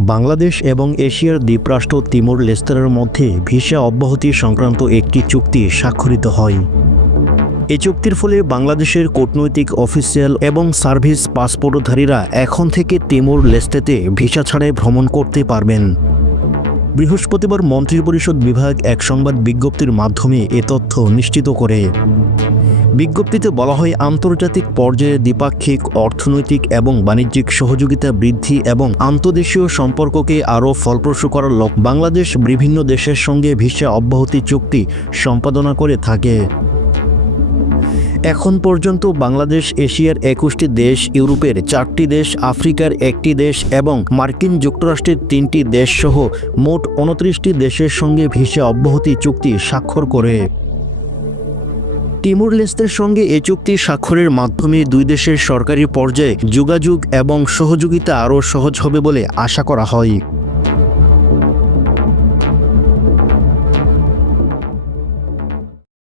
বাংলাদেশ এবং এশিয়ার দ্বীপরাষ্ট্র তিমুর লেস্তের মধ্যে ভিসা অব্যাহতি সংক্রান্ত একটি চুক্তি স্বাক্ষরিত হয়। এ চুক্তির ফলে বাংলাদেশের কূটনৈতিক অফিসিয়াল এবং সার্ভিস পাসপোর্টধারীরা এখন থেকে তিমুর লেস্তেতে ভিসা ছাড়াই ভ্রমণ করতে পারবেন। বৃহস্পতিবার মন্ত্রিপরিষদ বিভাগ এক সংবাদ বিজ্ঞপ্তির মাধ্যমে এ তথ্য নিশ্চিত করে। বিজ্ঞপ্তিতে বলা হয়, আন্তর্জাতিক পর্যায়ে দ্বিপাক্ষিক অর্থনৈতিক এবং বাণিজ্যিক সহযোগিতা বৃদ্ধি এবং আন্তদেশীয় সম্পর্ককে আরও ফলপ্রসূ করার লক্ষ্যে বাংলাদেশ বিভিন্ন দেশের সঙ্গে ভিসা অব্যাহতি চুক্তি সম্পাদনা করে থাকে। এখন পর্যন্ত বাংলাদেশ এশিয়ার 21টি দেশ, ইউরোপের 4টি দেশ, আফ্রিকার 1টি দেশ এবং মার্কিন যুক্তরাষ্ট্রের 3টি দেশসহ মোট 29টি দেশের সঙ্গে ভিসা অব্যাহতি চুক্তি স্বাক্ষর করে। তিমুর লেস্তের সঙ্গে এ চুক্তি স্বাক্ষরের মাধ্যমে দুই দেশের সরকারি পর্যায়ে যোগাযোগ এবং সহযোগিতা আরও সহজ হবে বলে আশা করা হয়।